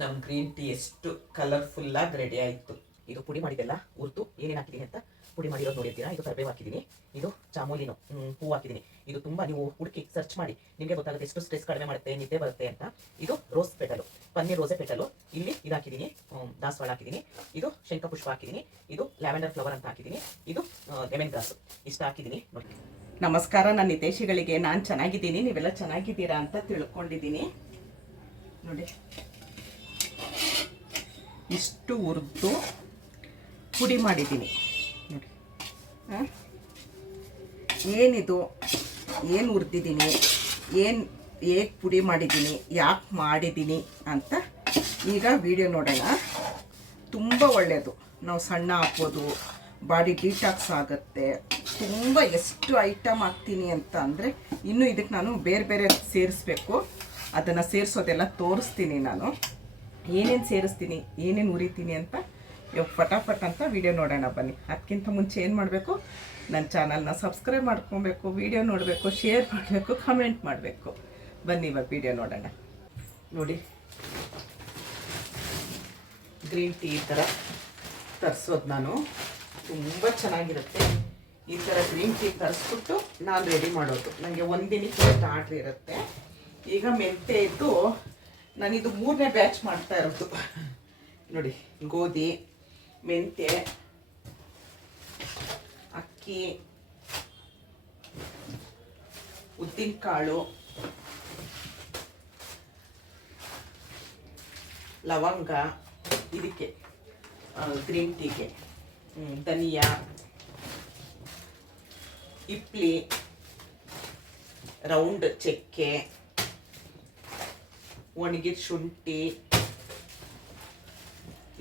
ನಮ್ಮ green tea ಎಷ್ಟು ಕಲರ್ಫುಲ್ಲಾಗಿ ready ಆಯಿತು. ಇದು ಪುಡಿ ಮಾಡಿದೆಲ್ಲ ಹುರಿದು ಏನೇನು ಹಾಕಿದ್ದೀನಿ ಅಂತ ಪುಡಿ ಮಾಡಿರೋದು ನೋಡಿರ್ತೀರಾ. ಇದು ಕರಿಬೇವು ಹಾಕಿದ್ದೀನಿ, ಇದು ಚಾಮೂಲಿನ ಹೂವು ಹಾಕಿದ್ದೀನಿ. ಇದು ತುಂಬ ನೀವು ಹುಡುಕಿ ಸರ್ಚ್ ಮಾಡಿ ನಿಮಗೆ ಗೊತ್ತಾಗುತ್ತೆ ಎಷ್ಟು ಸ್ಟ್ರೆಸ್ ಕಡಿಮೆ ಮಾಡುತ್ತೆ, ನಿದ್ದೆ ಬರುತ್ತೆ ಅಂತ. ಇದು ರೋಸ್ ಪೆಟಲು, ಪನ್ನೀರ್ ರೋಸೆ ಪೆಟಲು. ಇಲ್ಲಿ ಇದು ಹಾಕಿದ್ದೀನಿ, ದಾಸವಾಳ ಹಾಕಿದ್ದೀನಿ. ಇದು ಶಂಖಪುಷ್ಪ ಹಾಕಿದ್ದೀನಿ. ಇದು ಲ್ಯಾವೆಂಡರ್ ಫ್ಲವರ್ ಅಂತ ಹಾಕಿದ್ದೀನಿ. ಇದು ಲೆಮನ್ ಗ್ರಾಸ್. ಇಷ್ಟು ಹಾಕಿದ್ದೀನಿ ನೋಡಿ. ನಮಸ್ಕಾರ ನನ್ನ ಹಿತೈಷಿಗಳಿಗೆ. ನಾನು ಚೆನ್ನಾಗಿದ್ದೀನಿ, ನೀವೆಲ್ಲ ಚೆನ್ನಾಗಿದ್ದೀರಾ ಅಂತ ತಿಳ್ಕೊಂಡಿದ್ದೀನಿ. ನೋಡಿ ಇಷ್ಟು ಹುರಿದು ಪುಡಿ ಮಾಡಿದ್ದೀನಿ ನೋಡಿ. ಏನಿದು, ಏನು ಹುರಿದಿದ್ದೀನಿ, ಏನು ಹೇಗೆ ಪುಡಿ ಮಾಡಿದ್ದೀನಿ, ಯಾಕೆ ಮಾಡಿದ್ದೀನಿ ಅಂತ ಈಗ ವಿಡಿಯೋ ನೋಡೋಣ. ತುಂಬ ಒಳ್ಳೆಯದು. ನಾವು ಸಣ್ಣ ಹಾಕ್ಬೋದು, ಬಾಡಿ ಡಿಟಾಕ್ಸ್ ಆಗುತ್ತೆ. ತುಂಬ ಎಷ್ಟು ಐಟಮ್ ಹಾಕ್ತೀನಿ ಅಂತ ಅಂದರೆ ಇನ್ನೂ ಇದಕ್ಕೆ ನಾನು ಬೇರೆ ಬೇರೆ ಸೇರಿಸ್ಬೇಕು. ಅದನ್ನು ಸೇರಿಸೋದೆಲ್ಲ ತೋರಿಸ್ತೀನಿ. ನಾನು ಏನೇನು ಸೇರಿಸ್ತೀನಿ, ಏನೇನು ಉರಿತೀನಿ ಅಂತ ಇವಾಗ ಫಟಾಫಟ್ ಅಂತ ವಿಡಿಯೋ ನೋಡೋಣ ಬನ್ನಿ. ಅದಕ್ಕಿಂತ ಮುಂಚೆ ಏನು ಮಾಡಬೇಕು, ನನ್ನ ಚಾನಲ್ನ ಸಬ್ಸ್ಕ್ರೈಬ್ ಮಾಡ್ಕೊಬೇಕು, ವಿಡಿಯೋ ನೋಡಬೇಕು, ಶೇರ್ ಮಾಡಬೇಕು, ಕಮೆಂಟ್ ಮಾಡಬೇಕು. ಬನ್ನಿ ಇವಾಗ ವಿಡಿಯೋ ನೋಡೋಣ. ನೋಡಿ ಗ್ರೀನ್ ಟೀ ಈ ಥರ ತರಿಸೋದು ನಾನು. ತುಂಬ ಚೆನ್ನಾಗಿರುತ್ತೆ. ಈ ಥರ ಗ್ರೀನ್ ಟೀ ತರಿಸ್ಬಿಟ್ಟು ನಾನು ರೆಡಿ ಮಾಡೋದು. ನನಗೆ ಒಂದಿನಕ್ಕೆ ಎಷ್ಟು ಆರ್ಡ್ರ್ ಇರುತ್ತೆ. ಈಗ ಮೆಂತೆ ಇದ್ದು ನಾನಿದು 3ನೇ ಬ್ಯಾಚ್ ಮಾಡ್ತಾ ಇರೋದು. ನೋಡಿ ಗೋಧಿ, ಮೆಂತೆ, ಅಕ್ಕಿ, ಉದ್ದಿನಕಾಳು, ಲವಂಗ, ಇದಕ್ಕೆ ಗ್ರೀನ್ ಟೀಗೆ ಧನಿಯಾ, ಇಪ್ಲಿ, ರೌಂಡ್ ಚಕ್ಕೆ, ಒಣಗಿದ ಶುಂಠಿ,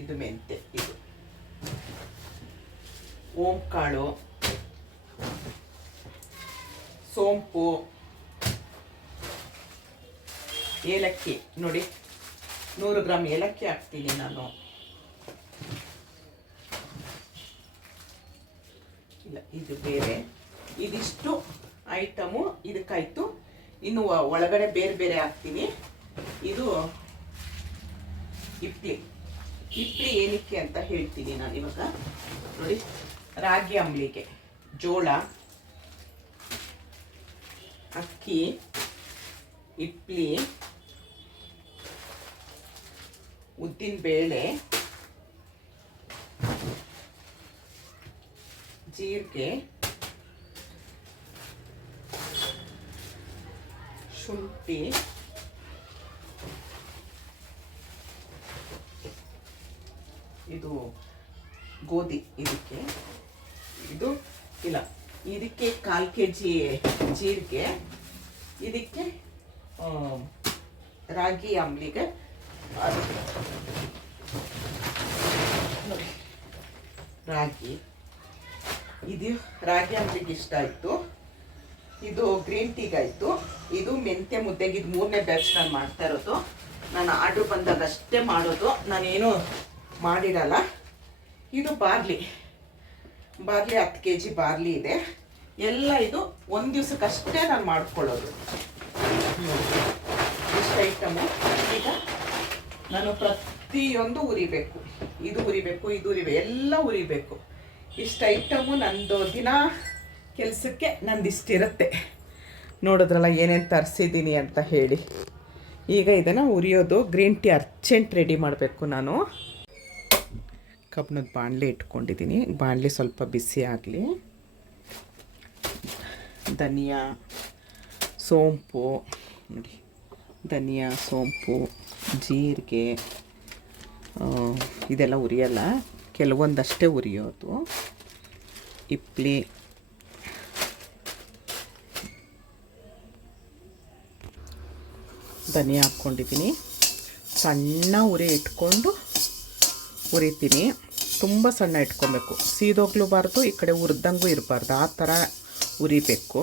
ಇದು ಮೆಂತೆ, ಇದು ಓಂಕಾಳು, ಸೋಂಪು, ಏಲಕ್ಕಿ. ನೋಡಿ 100 ಗ್ರಾಮ್ ಏಲಕ್ಕಿ ಹಾಕ್ತೀನಿ ನಾನು. ಇಲ್ಲ ಇದು ಬೇರೆ. ಇದಿಷ್ಟು ಐಟಮು ಇದಕ್ಕಾಯ್ತು. ಇನ್ನು ಒಳಗಡೆ ಬೇರೆ ಬೇರೆ ಹಾಕ್ತೀನಿ. ಇದು ಇಪ್ಲಿ ಏನಕ್ಕೆ ಅಂತ ಹೇಳ್ತೀನಿ ನಾನು ಇವಾಗ. ನೋಡಿ ರಾಗಿ ಅಂಬ್ಲಿಗೆ ಜೋಳ, ಅಕ್ಕಿ, ಇಪ್ಲಿ, ಉದ್ದಿನ ಬೇಳೆ, ಜೀರಿಗೆ, ಶುಂಠಿ, ಇದು ಗೋಧಿ, ಇದಕ್ಕೆ ಇದು ಇಲ್ಲ, ಇದಕ್ಕೆ 1/4 kg ಜೀರಿಗೆ, ಇದಕ್ಕೆ ರಾಗಿ ಅಂಬ್ಲಿಗೆ ಅದು ರಾಗಿ. ಇದು ರಾಗಿ ಅಂಬ್ಲಿಗೆ ಇಷ್ಟ ಆಯಿತು. ಇದು ಗ್ರೀನ್ ಟೀಗಾಯಿತು. ಇದು ಮೆಂತ್ಯ ಮುದ್ದೆಗೆ. ಇದು 3ನೇ ಬ್ಯಾಚ್ ನಾನು ಮಾಡ್ತಾ ಇರೋದು. ನಾನು ಆರ್ಡ್ರ್ ಬಂದಾಗ ಅಷ್ಟೇ ಮಾಡೋದು, ನಾನೇನು ಮಾಡಿರಲ್ಲ. ಇದು ಬಾರ್ಲಿ 10 kg ಬಾರ್ಲಿ ಇದೆ. ಎಲ್ಲ ಇದು ಒಂದು ದಿವಸಕ್ಕಷ್ಟೇ ನಾನು ಮಾಡ್ಕೊಳ್ಳೋದು. ಇಷ್ಟು ಐಟಮು. ಈಗ ನಾನು ಪ್ರತಿಯೊಂದು ಉರಿಬೇಕು. ಇದು ಉರಿಬೇಕು, ಇದು ಉರಿಬೇಕು, ಎಲ್ಲ ಉರಿಬೇಕು. ಇಷ್ಟು ಐಟಮು ನಂದು ದಿನ ಕೆಲಸಕ್ಕೆ ನಂದಿಷ್ಟಿರುತ್ತೆ. ನೋಡಿದ್ರಲ್ಲ ಏನೇನು ತರಿಸಿದ್ದೀನಿ ಅಂತ ಹೇಳಿ. ಈಗ ಇದನ್ನು ಉರಿಯೋದು. ಗ್ರೀನ್ ಟೀ ಅರ್ಜೆಂಟ್ ರೆಡಿ ಮಾಡಬೇಕು ನಾನು. ಕಬ್ಬಿಣದ ಬಾಣಲೆ ಇಟ್ಕೊಂಡಿದ್ದೀನಿ. ಬಾಣಲೆ ಸ್ವಲ್ಪ ಬಿಸಿ ಆಗಲಿ. ಧನಿಯಾ, ಸೋಂಪು ನೋಡಿ, ಧನಿಯಾ, ಸೋಂಪು, ಜೀರಿಗೆ, ಇದೆಲ್ಲ ಉರಿಯಲ್ಲ, ಕೆಲವೊಂದಷ್ಟೇ ಉರಿಯೋದು. ಇಪ್ಲಿ, ಧನಿಯಾ ಹಾಕ್ಕೊಂಡಿದ್ದೀನಿ. ಸಣ್ಣ ಉರಿ ಇಟ್ಕೊಂಡು ಉರಿತೀನಿ. ತುಂಬ ಸಣ್ಣ ಇಟ್ಕೊಬೇಕು, ಸೀದೋಗ್ಲೂಬಾರ್ದು, ಈ ಕಡೆ ಹುರಿದಂಗೂ ಇರಬಾರ್ದು. ಆ ಥರ ಉರಿಬೇಕು.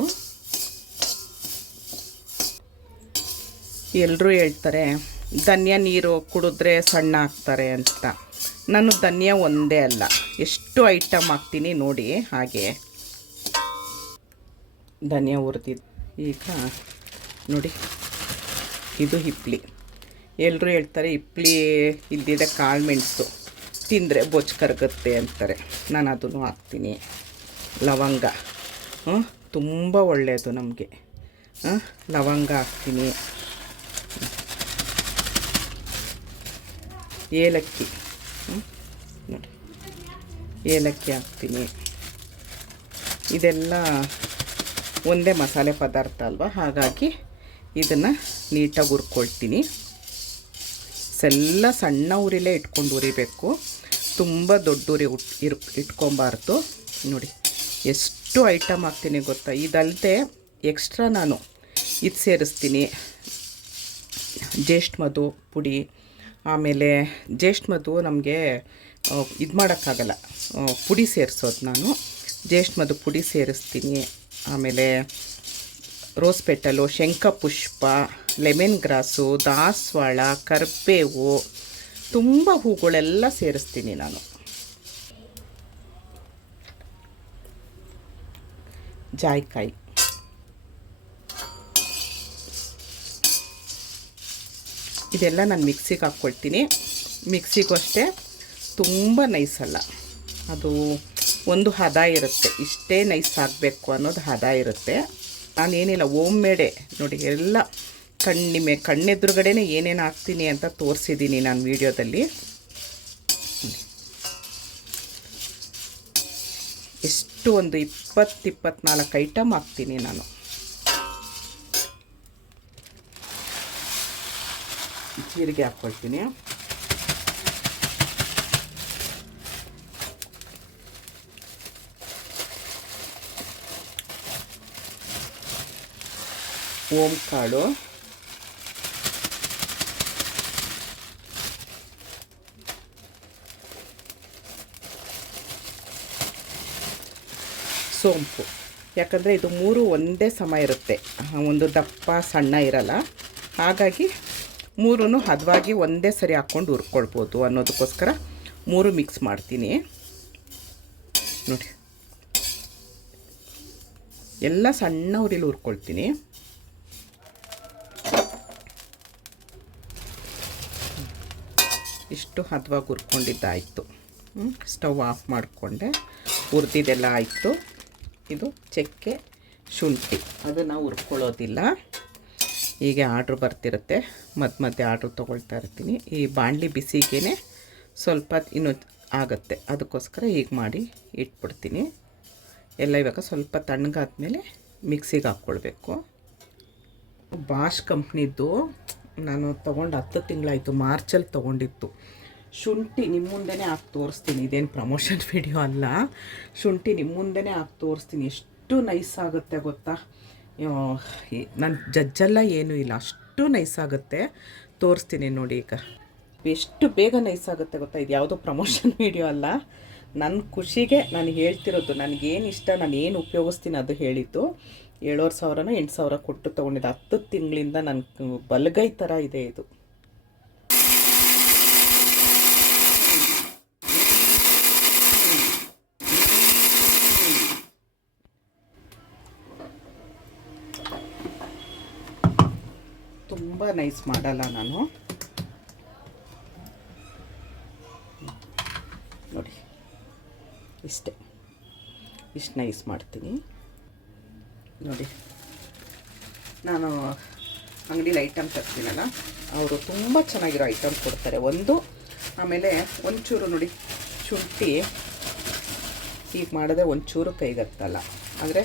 ಎಲ್ಲರೂ ಹೇಳ್ತಾರೆ ಧನಿಯಾ ನೀರು ಕುಡಿದ್ರೆ ಸಣ್ಣ ಆಗ್ತಾರೆ ಅಂತ. ನಾನು ಧನಿಯಾ ಒಂದೇ ಅಲ್ಲ, ಎಷ್ಟು ಐಟಮ್ ಹಾಕ್ತೀನಿ ನೋಡಿ. ಹಾಗೆ ಧನಿಯಾ ಹುರಿದಿದ್ದು. ಈಗ ನೋಡಿ ಇದು ಹಿಪ್ಲಿ. ಎಲ್ಲರೂ ಹೇಳ್ತಾರೆ ಇಪ್ಲಿ ಇದ್ದಿದೆ ಕಾಳು ಮೆಣಸು ತಿಂದರೆ ಬೊಚ್ಚು ಕರಗುತ್ತೆ ಅಂತಾರೆ. ನಾನು ಅದನ್ನು ಹಾಕ್ತೀನಿ. ಲವಂಗ ತುಂಬ ಒಳ್ಳೆಯದು ನಮಗೆ. ಲವಂಗ ಹಾಕ್ತೀನಿ. ಏಲಕ್ಕಿ ನೋಡಿ, ಏಲಕ್ಕಿ ಹಾಕ್ತೀನಿ. ಇದೆಲ್ಲ ಒಂದೇ ಮಸಾಲೆ ಪದಾರ್ಥ ಅಲ್ವಾ, ಹಾಗಾಗಿ ಇದನ್ನು ನೀಟಾಗಿ ಹುರ್ಕೊಳ್ತೀನಿ. ಎಲ್ಲ ಸಣ್ಣ ಉರಿಲೇ ಇಟ್ಕೊಂಡು ಉರಿಬೇಕು, ತುಂಬ ದೊಡ್ಡ ಉರಿ ಇಟ್ಕೊಬಾರ್ದು. ನೋಡಿ ಎಷ್ಟು ಐಟಮ್ ಹಾಕ್ತೀನಿ ಗೊತ್ತಾ. ಇದಲ್ಲದೆ ಎಕ್ಸ್ಟ್ರಾ ನಾನು ಇದು ಸೇರಿಸ್ತೀನಿ, ಜ್ಯೇಷ್ಠ ಮಧು ಪುಡಿ. ಆಮೇಲೆ ಜ್ಯೇಷ್ಠ ಮಧು ನಮಗೆ ಇದು ಮಾಡೋಕ್ಕಾಗಲ್ಲ, ಪುಡಿ ಸೇರಿಸೋದು ನಾನು. ಜ್ಯೇಷ್ಠ ಮಧು ಪುಡಿ ಸೇರಿಸ್ತೀನಿ. ಆಮೇಲೆ ರೋಸ್ ಪೆಟಲು, ಶಂಖಪುಷ್ಪ, ಲೆಮನ್ ಗ್ರಾಸು, ದಾಸವಾಳ, ಕರಿಬೇವು, ತುಂಬ ಹೂಗಳೆಲ್ಲ ಸೇರಿಸ್ತೀನಿ ನಾನು. ಜಾಯಿಕಾಯಿ, ಇದೆಲ್ಲ ನಾನು ಮಿಕ್ಸಿಗೆ ಹಾಕ್ಕೊಳ್ತೀನಿ. ಮಿಕ್ಸಿಗೂ ಅಷ್ಟೇ ತುಂಬ ನೈಸಲ್ಲ, ಅದು ಒಂದು ಹದ ಇರುತ್ತೆ. ಇಷ್ಟೇ ನೈಸ್ ಆಗಬೇಕು ಅನ್ನೋದು ಹದ ಇರುತ್ತೆ. ನಾನೇನಿಲ್ಲ, ಓಮ್ ಮೇಡೆ ನೋಡಿ, ಎಲ್ಲ ಕಣ್ಣೆದುರುಗಡೆನೇ ಏನೇನು ಹಾಕ್ತೀನಿ ಅಂತ ತೋರಿಸಿದ್ದೀನಿ ನಾನು ವಿಡಿಯೋದಲ್ಲಿ. ಎಷ್ಟು ಒಂದು 20-24 ಐಟಮ್ ಹಾಕ್ತೀನಿ ನಾನು. ಜೀರಿಗೆ ಹಾಕ್ಕೊಳ್ತೀನಿ. ಓಂ ಕಾಳು, ಸೋಂಪು. ಯಾಕಂದರೆ ಇದು 3 ಒಂದೇ ಸಮ ಇರುತ್ತೆ, ಒಂದು ದಪ್ಪ ಸಣ್ಣ ಇರಲ್ಲ. ಹಾಗಾಗಿ 3 ಹದವಾಗಿ ಒಂದೇ ಸರಿ ಹಾಕ್ಕೊಂಡು ಹುರ್ಕೊಳ್ಬೋದು ಅನ್ನೋದಕ್ಕೋಸ್ಕರ 3 ಮಿಕ್ಸ್ ಮಾಡ್ತೀನಿ. ನೋಡಿ ಎಲ್ಲ ಸಣ್ಣ ಉರಿಲಿ ಹುರ್ಕೊಳ್ತೀನಿ. ಇಷ್ಟು ಹದವಾಗಿ ಹುರ್ಕೊಂಡಿದ್ದಾಯಿತು. ಸ್ಟವ್ ಆಫ್ ಮಾಡಿಕೊಂಡೆ, ಹುರಿದಿದ್ದೆಲ್ಲ ಆಯಿತು. ಇದು ಚಕ್ಕೆ, ಶುಂಠಿ, ಅದು ನಾವು ಹುರ್ಕೊಳ್ಳೋದಿಲ್ಲ. ಹೀಗೆ ಆರ್ಡ್ರ್ ಬರ್ತಿರುತ್ತೆ, ಮಧ್ಯೆ ಆರ್ಡ್ರ್ ತೊಗೊಳ್ತಾ ಇರ್ತೀನಿ. ಈ ಬಾಣಲಿ ಬಿಸಿಗೇ ಸ್ವಲ್ಪ ಇನ್ನೂ ಆಗುತ್ತೆ, ಅದಕ್ಕೋಸ್ಕರ ಹೀಗೆ ಮಾಡಿ ಇಟ್ಬಿಡ್ತೀನಿ. ಎಲ್ಲ ಇವಾಗ ಸ್ವಲ್ಪ ತಣ್ಣಗಾದ್ಮೇಲೆ ಮಿಕ್ಸಿಗೆ ಹಾಕ್ಕೊಳ್ಬೇಕು. ಬಾಷ್ ಕಂಪ್ನಿದ್ದು ನಾನು ತೊಗೊಂಡು 10 ತಿಂಗಳಾಯಿತು, ಮಾರ್ಚಲ್ಲಿ ತೊಗೊಂಡಿತ್ತು. ಶುಂಠಿ ನಿಮ್ಮ ಮುಂದೆನೇ ಹಾಕಿ ತೋರಿಸ್ತೀನಿ, ಇದೇನು ಪ್ರಮೋಷನ್ ವಿಡಿಯೋ ಅಲ್ಲ. ಶುಂಠಿ ನಿಮ್ಮ ಮುಂದೆನೇ ಹಾಕಿ ತೋರಿಸ್ತೀನಿ, ಎಷ್ಟು ನೈಸ್ ಆಗುತ್ತೆ ಗೊತ್ತಾ. ನನ್ನ ಜಜ್ಜೆಲ್ಲ ಏನೂ ಇಲ್ಲ, ಅಷ್ಟು ನೈಸ್ ಆಗುತ್ತೆ. ತೋರಿಸ್ತೀನಿ ನೋಡಿ ಈಗ, ಎಷ್ಟು ಬೇಗ ನೈಸ್ ಆಗುತ್ತೆ ಗೊತ್ತಾ. ಇದು ಯಾವುದೋ ಪ್ರಮೋಷನ್ ವಿಡಿಯೋ ಅಲ್ಲ, ನನ್ನ ಖುಷಿಗೆ ನಾನು ಹೇಳ್ತಿರೋದು. ನನಗೇನು ಇಷ್ಟ, ನಾನು ಏನು ಉಪಯೋಗಿಸ್ತೀನಿ ಅದು ಹೇಳಿದ್ದು. 7,000 8,000 ಕೊಟ್ಟು ತೊಗೊಂಡಿದ್ದೆ. 10 ತಿಂಗಳಿಂದ ನನ್ನ ಬಲಗೈ ಥರ ಇದೆ ಇದು. ತುಂಬ ನೈಸ್ ಮಾಡಲ್ಲ ನಾನು. ನೋಡಿ ಇಷ್ಟೇ, ಇಷ್ಟು ನೈಸ್ ಮಾಡ್ತೀನಿ ನೋಡಿ. ನಾನು ಅಂಗಡಿಲಿ ಐಟಮ್ ತರ್ತೀನಲ್ಲ, ಅವರು ತುಂಬ ಚೆನ್ನಾಗಿರೋ ಐಟಮ್ ಕೊಡ್ತಾರೆ. ಆಮೇಲೆ ಒಂಚೂರು ನೋಡಿ, ಶುಂಠಿ ಹೀಗೆ ಮಾಡಿದ್ರೆ ಒಂಚೂರು ಕೈಗತ್ತಲ್ಲ. ಅಂದರೆ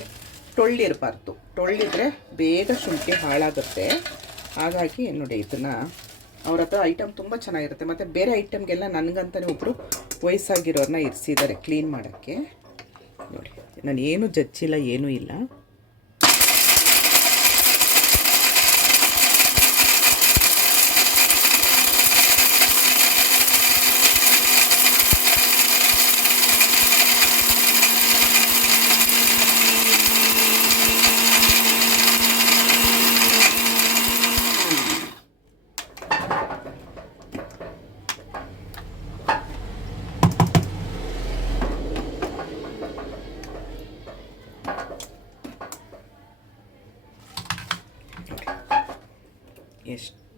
ಟೊಳ್ಳಿರಬಾರ್ದು, ಟೊಳ್ಳಿದ್ರೆ ಬೇಗ ಶುಂಠಿ ಹಾಳಾಗುತ್ತೆ. ಹಾಗಾಗಿ ನೋಡಿ, ಇದನ್ನು ಅವ್ರ ಹತ್ರ ಐಟಮ್ ತುಂಬ ಚೆನ್ನಾಗಿರುತ್ತೆ. ಮತ್ತು ಬೇರೆ ಐಟಮ್ಗೆಲ್ಲ ನನಗಂತಲೇ ಒಬ್ಬರು ವಯಸ್ಸಾಗಿರೋರನ್ನ ಇರಿಸಿದ್ದಾರೆ ಕ್ಲೀನ್ ಮಾಡೋಕ್ಕೆ. ನೋಡಿ, ನಾನು ಏನೂ ಜಜ್ಜಿಲ್ಲ, ಏನೂ ಇಲ್ಲ.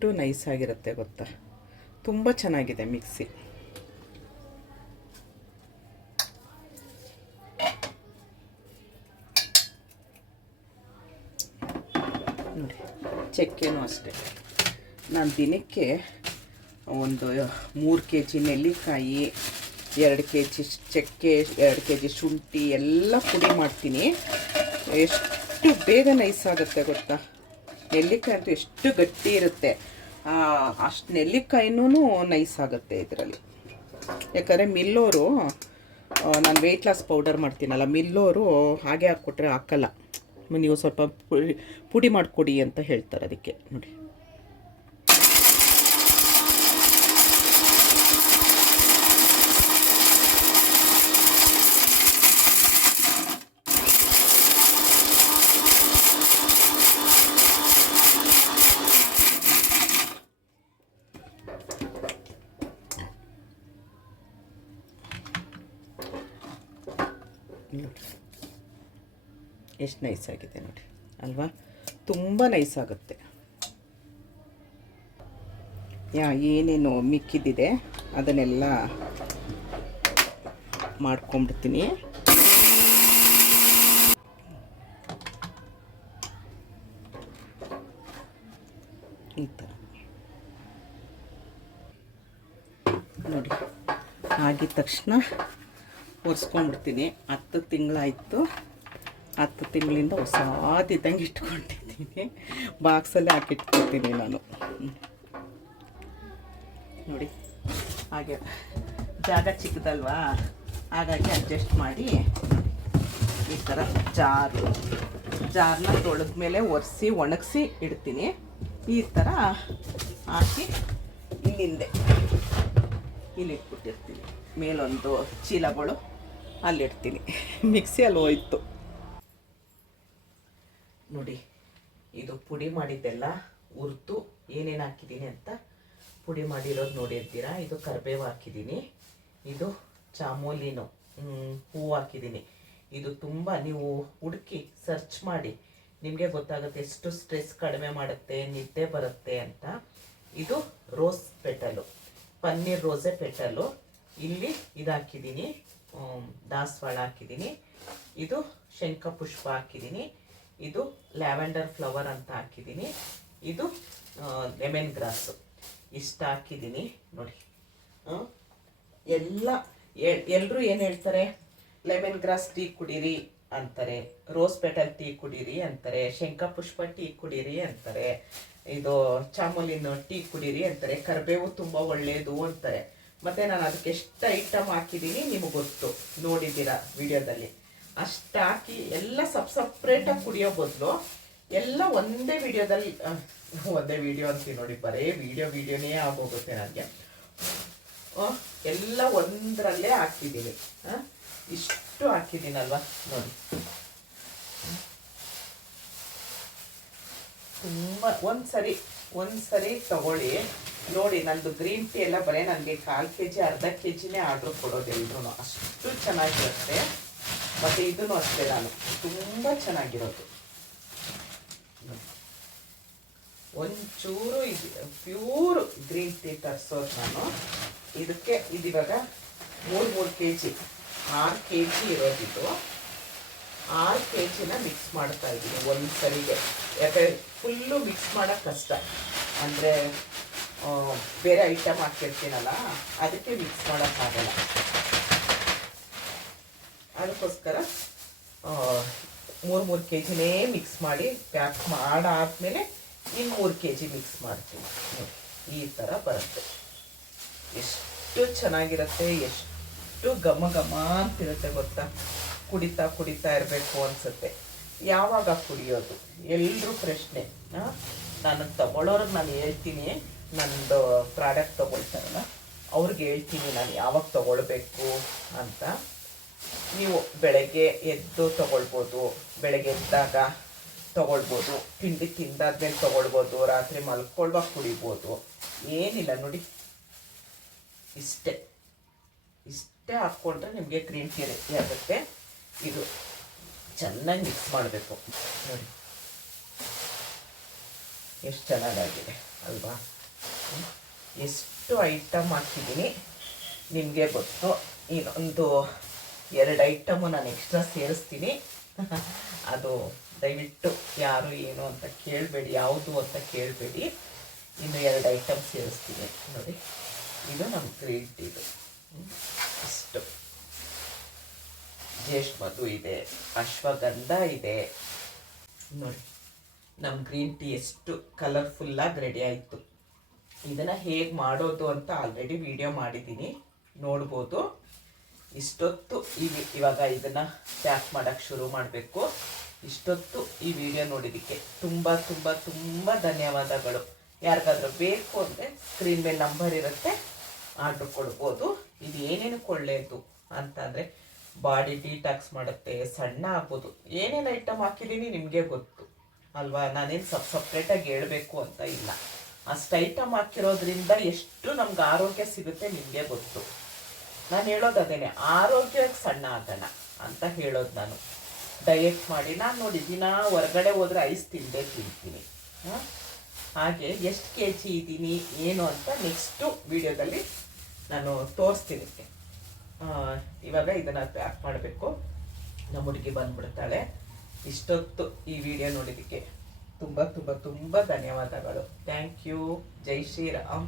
ಎಷ್ಟು ನೈಸಾಗಿರುತ್ತೆ ಗೊತ್ತಾ, ತುಂಬ ಚೆನ್ನಾಗಿದೆ ಮಿಕ್ಸಿ. ನೋಡಿ ಚಕ್ಕೆನೂ ಅಷ್ಟೇ, ನಾನು ದಿನಕ್ಕೆ ಒಂದು 3 kg ನೆಲ್ಲಿಕಾಯಿ, 2 kg ಚಕ್ಕೆ, 2 kg ಶುಂಠಿ ಎಲ್ಲ ಪುಡಿ ಮಾಡ್ತೀನಿ. ಎಷ್ಟು ಬೇಗ ನೈಸಾಗುತ್ತೆ ಗೊತ್ತಾ. ನೆಲ್ಲಿಕಾಯಿ ಅಂತೂ ಎಷ್ಟು ಗಟ್ಟಿ ಇರುತ್ತೆ, ಅಷ್ಟು ನೆಲ್ಲಿಕಾಯಿನೂ ನೈಸಾಗುತ್ತೆ ಇದರಲ್ಲಿ. ಯಾಕಂದರೆ ಮಿಲ್ಲೋರು, ನಾನು ವೆಯ್ಟ್ ಲಾಸ್ ಪೌಡರ್ ಮಾಡ್ತೀನಲ್ಲ, ಮಿಲ್ಲೋರು ಹಾಗೆ ಹಾಕ್ಕೊಟ್ರೆ ಹಾಕಲ್ಲ, ನೀವು ಸ್ವಲ್ಪ ಪುಡಿ ಮಾಡಿಕೊಡಿ ಅಂತ ಹೇಳ್ತಾರೆ. ಅದಕ್ಕೆ ನೋಡಿ ಎಷ್ಟು ನೈಸಾಗಿದೆ ನೋಡಿ ಅಲ್ವಾ, ತುಂಬ ನೈಸಾಗುತ್ತೆ. ಏನೇನು ಮಿಕ್ಕಿದ್ದಿದೆ ಅದನ್ನೆಲ್ಲ ಮಾಡ್ಕೊಂಡ್ಬಿಡ್ತೀನಿ. ಈ ಥರ ನೋಡಿ, ಆಗಿದ ತಕ್ಷಣ ಒರೆಸ್ಕೊಂಡ್ಬಿಡ್ತೀನಿ. 10 ತಿಂಗಳಾಯಿತು, 10 ತಿಂಗಳಿಂದ ಹೊಸದಿದ್ದಂಗೆ ಇಟ್ಕೊಂಡಿದ್ದೀನಿ, ಬಾಕ್ಸಲ್ಲೇ ಹಾಕಿಟ್ಕೊಳ್ತೀನಿ ನಾನು. ನೋಡಿ ಹಾಗೆ ಜಾಗ ಚಿಕ್ಕದಲ್ವಾ, ಹಾಗಾಗಿ ಅಡ್ಜಸ್ಟ್ ಮಾಡಿ ಈ ಥರ ಜಾರನ್ನ ತೊಳೆದ ಮೇಲೆ ಒರೆಸಿ ಒಣಗಿಸಿ ಇಡ್ತೀನಿ. ಈ ಥರ ಹಾಕಿ ಇಲ್ಲಿ ಇಟ್ಬಿಟ್ಟಿರ್ತೀನಿ. ಮೇಲೊಂದು ಚೀಲಗಳು ಅಲ್ಲಿಡ್ತೀನಿ. ಮಿಕ್ಸಿಯಲ್ಲಿ ಹೋಯ್ತು ನೋಡಿ. ಇದು ಪುಡಿ ಮಾಡಿದ್ದೆಲ್ಲ ಹುರಿದು ಏನೇನು ಹಾಕಿದ್ದೀನಿ ಅಂತ ಪುಡಿ ಮಾಡಿರೋದು ನೋಡಿರ್ತೀರಾ. ಇದು ಕರಿಬೇವು ಹಾಕಿದ್ದೀನಿ, ಇದು ಚಾಮೋಲಿನೋ ಹೂವು ಹಾಕಿದ್ದೀನಿ. ಇದು ತುಂಬ ನೀವು ಹುಡುಕಿ ಸರ್ಚ್ ಮಾಡಿ ನಿಮಗೆ ಗೊತ್ತಾಗುತ್ತೆ ಎಷ್ಟು ಸ್ಟ್ರೆಸ್ ಕಡಿಮೆ ಮಾಡುತ್ತೆ, ನಿದ್ದೆ ಬರುತ್ತೆ ಅಂತ. ಇದು ರೋಸ್ ಪೆಟಲು, ಪನ್ನೀರ್ ರೋಸೆ ಪೆಟಲು. ಇಲ್ಲಿ ಇದು ಹಾಕಿದ್ದೀನಿ, ದಾಸವಾಳ ಹಾಕಿದ್ದೀನಿ. ಇದು ಶಂಖಪುಷ್ಪ ಹಾಕಿದ್ದೀನಿ. ಇದು ಲ್ಯಾವೆಂಡರ್ ಫ್ಲವರ್ ಅಂತ ಹಾಕಿದ್ದೀನಿ. ಇದು ಲೆಮನ್ ಗ್ರಾಸು. ಇಷ್ಟು ಹಾಕಿದ್ದೀನಿ ನೋಡಿ. ಎಲ್ಲರೂ ಏನು ಹೇಳ್ತಾರೆ, ಲೆಮನ್ ಗ್ರಾಸ್ ಟೀ ಕುಡೀರಿ ಅಂತಾರೆ, ರೋಸ್ ಪೆಟಲ್ ಟೀ ಕುಡೀರಿ ಅಂತಾರೆ, ಶಂಖಪುಷ್ಪ ಟೀ ಕುಡೀರಿ ಅಂತಾರೆ, ಇದು ಚಾಮೋಲಿನ ಟೀ ಕುಡೀರಿ ಅಂತಾರೆ, ಕರಿಬೇವು ತುಂಬ ಒಳ್ಳೆಯದು ಅಂತಾರೆ. ಮತ್ತು ನಾನು ಅದಕ್ಕೆ ಎಷ್ಟು ಐಟಮ್ ಹಾಕಿದ್ದೀನಿ ನಿಮಗೆ ಗೊತ್ತು, ನೋಡಿದ್ದೀರಾ ವಿಡಿಯೋದಲ್ಲಿ. ಅಷ್ಟು ಹಾಕಿ ಎಲ್ಲ ಸಪ್ರೇಟಾಗಿ ಕುಡಿಯೋ ಬದಲು ಎಲ್ಲ ಒಂದೇ ವಿಡಿಯೋದಲ್ಲಿ, ಒಂದೇ ವಿಡಿಯೋ ಅಂತೀವಿ ನೋಡಿ, ಬರೀ ವಿಡಿಯೋನೇ ಆಗೋಗುತ್ತೆ ನನಗೆ. ಎಲ್ಲ ಒಂದರಲ್ಲೇ ಹಾಕಿದ್ದೀನಿ. ಇಷ್ಟು ಹಾಕಿದ್ದೀನಲ್ವ ನೋಡಿ. ತುಂಬ ಒಂದ್ಸರಿ ತಗೊಳ್ಳಿ ನೋಡಿ. ನಂದು ಗ್ರೀನ್ ಟೀ ಎಲ್ಲ ಬರೀ ನನಗೆ 1/4 kg ಅರ್ಧ kgನೇ ಆರ್ಡ್ರ್ ಕೊಡೋದು ಎಲ್ರೂ, ಅಷ್ಟು ಚೆನ್ನಾಗಿರುತ್ತೆ. ಮತ್ತು ಇದೂ ಅಷ್ಟೇ, ನಾನು ತುಂಬ ಚೆನ್ನಾಗಿರೋದು. ಒಂಚೂರು ಇದು ಪ್ಯೂರ್ ಗ್ರೀನ್ ಟೀ ತರಿಸೋದು ನಾನು. ಇದಕ್ಕೆ ಇದಿವಾಗ 3 kg 6 kg ಇರೋದಿದ್ದು. 6 kgನ ಮಿಕ್ಸ್ ಮಾಡ್ತಾ ಇದ್ದೀನಿ ಒಂದು ಸರಿಗೆ. ಯಾಕೆ ಫುಲ್ಲು ಮಿಕ್ಸ್ ಮಾಡೋಕ್ಕೆ ಕಷ್ಟ, ಅಂದರೆ ಬೇರೆ ಐಟಮ್ ಹಾಕಿರ್ತೀನಲ್ಲ, ಅದಕ್ಕೆ ಮಿಕ್ಸ್ ಮಾಡೋಕ್ಕಾಗಲ್ಲ. ಅದಕ್ಕೋಸ್ಕರ 3 kgನೇ ಮಿಕ್ಸ್ ಮಾಡಿ ಪ್ಯಾಕ್ ಮಾಡಾದ್ಮೇಲೆ ಇನ್ನು 3 kg ಮಿಕ್ಸ್ ಮಾಡ್ತೀನಿ. ಈ ಥರ ಬರುತ್ತೆ. ಎಷ್ಟು ಚೆನ್ನಾಗಿರುತ್ತೆ, ಎಷ್ಟು ಘಮ ಅಂತಿರುತ್ತೆ ಗೊತ್ತಾ. ಕುಡಿತಾ ಇರಬೇಕು ಅನಿಸುತ್ತೆ. ಯಾವಾಗ ಕುಡಿಯೋದು ಎಲ್ಲರೂ ಪ್ರಶ್ನೆ. ನಾನು ತಗೊಳ್ಳೋರಿಗೆ ನಾನು ಹೇಳ್ತೀನಿ, ನಂದು ಪ್ರಾಡಕ್ಟ್ ತೊಗೊಳ್ತಾರಲ್ಲ ಅವ್ರಿಗೆ ಹೇಳ್ತೀನಿ ನಾನು ಯಾವಾಗ ತೊಗೊಳ್ಬೇಕು ಅಂತ. ನೀವು ಬೆಳಗ್ಗೆ ಎದ್ದು ತೊಗೊಳ್ಬೋದು, ಬೆಳಗ್ಗೆ ಎದ್ದಾಗ ತೊಗೊಳ್ಬೋದು, ತಿಂಡಿ ತಿಂದಾದ್ಮೇಲೆ ತೊಗೊಳ್ಬೋದು, ರಾತ್ರಿ ಮಲ್ಕೊಳ್ಳುವಾಗ ಕುಡಿಬೋದು, ಏನಿಲ್ಲ ನೋಡಿ. ಇಷ್ಟೇ ಹಾಕ್ಕೊಂಡ್ರೆ ನಿಮಗೆ ಗ್ರೀನ್ ಟೀ ರೆಡಿ ಆಗುತ್ತೆ. ಇದು ಚೆನ್ನಾಗಿ ಮಿಕ್ಸ್ ಮಾಡಬೇಕು ನೋಡಿ, ಎಷ್ಟು ಚೆನ್ನಾಗಾಗಿದೆ ಅಲ್ವಾ. ಎಷ್ಟು ಐಟಮ್ ಹಾಕಿದ್ದೀನಿ ನಿಮಗೆ ಗೊತ್ತು. ಇನ್ನೊಂದು 2 ಐಟಮು ನಾನು ಎಕ್ಸ್ಟ್ರಾ ಸೇರಿಸ್ತೀನಿ. ಅದು ದಯವಿಟ್ಟು ಯಾರು ಏನು ಅಂತ ಕೇಳಬೇಡಿ, ಯಾವುದು ಅಂತ ಕೇಳಬೇಡಿ. ಇನ್ನು 2 ಐಟಮ್ ಸೇರಿಸ್ತೀನಿ ನೋಡಿ. ಇದು ನಮ್ಮ ಗ್ರೀನ್ ಟೀದು ಇಷ್ಟು ಜ್ಯೇಷ್ಠ ಮಧು ಇದೆ, ಅಶ್ವಗಂಧ ಇದೆ ನೋಡಿ. ನಮ್ಮ ಗ್ರೀನ್ ಟೀ ಎಷ್ಟು ಕಲರ್ಫುಲ್ಲಾಗಿ ರೆಡಿ ಆಯಿತು. ಇದನ್ನು ಹೇಗೆ ಮಾಡೋದು ಅಂತ ಆಲ್ರೆಡಿ ವಿಡಿಯೋ ಮಾಡಿದ್ದೀನಿ, ನೋಡ್ಬೋದು. ಇಷ್ಟೊತ್ತು ಇವಾಗ ಇದನ್ನು ಪ್ಯಾಕ್ ಮಾಡೋಕ್ಕೆ ಶುರು ಮಾಡಬೇಕು. ಇಷ್ಟೊತ್ತು ಈ ವಿಡಿಯೋ ನೋಡಿದ್ದಕ್ಕೆ ತುಂಬ ತುಂಬ ತುಂಬ ಧನ್ಯವಾದಗಳು. ಯಾರಿಗಾದ್ರೂ ಬೇಕು ಅಂದರೆ ಸ್ಕ್ರೀನ್ ಮೇಲೆ ನಂಬರ್ ಇರುತ್ತೆ, ಆರ್ಡ್ರ್ ಕೊಡ್ಬೋದು. ಇದು ಏನೇನಕ್ಕೆ ಒಳ್ಳೆಯದು ಅಂತಂದರೆ ಬಾಡಿ ಡಿಟಾಕ್ಸ್ ಮಾಡುತ್ತೆ, ಸಣ್ಣ ಆಗ್ಬೋದು. ಏನೇನು ಐಟಮ್ ಹಾಕಿದ್ದೀನಿ ನಿಮಗೆ ಗೊತ್ತು ಅಲ್ವಾ, ನಾನೇನು ಸಪ್ರೇಟಾಗಿ ಹೇಳಬೇಕು ಅಂತ ಇಲ್ಲ. ಅಷ್ಟು ಐಟಮ್ ಹಾಕಿರೋದ್ರಿಂದ ಎಷ್ಟು ನಮ್ಗೆ ಆರೋಗ್ಯ ಸಿಗುತ್ತೆ ನಿಮಗೆ ಗೊತ್ತು. ನಾನು ಹೇಳೋದು ಅದೇನೆ, ಆರೋಗ್ಯಕ್ಕೆ ಸಣ್ಣ ಆಗೋಣ ಅಂತ ಹೇಳೋದು. ನಾನು ಡಯೆಟ್ ಮಾಡಿ ನಾನು ನೋಡಿ ದಿನ ಹೊರಗಡೆ ಹೋದರೆ ಐಸ್ ತಿಂತೀನಿ. ಹಾಗೆ ಎಷ್ಟು kg ಇದ್ದೀನಿ ಏನು ಅಂತ ನೆಕ್ಸ್ಟು ವಿಡಿಯೋದಲ್ಲಿ ನಾನು ತೋರಿಸ್ತೀನಿ. ಇವಾಗ ಇದನ್ನು ಪ್ಯಾಕ್ ಮಾಡಬೇಕು. ನಮ್ಮ ಹುಡುಗಿ ಬಂದ್ಬಿಡ್ತಾಳೆ. ಇಷ್ಟೊತ್ತು ಈ ವಿಡಿಯೋ ನೋಡಿದ್ದಕ್ಕೆ ತುಂಬ ತುಂಬ ತುಂಬ ಧನ್ಯವಾದಗಳು. Thank you. ಜೈ ಶ್ರೀರಾಮ್.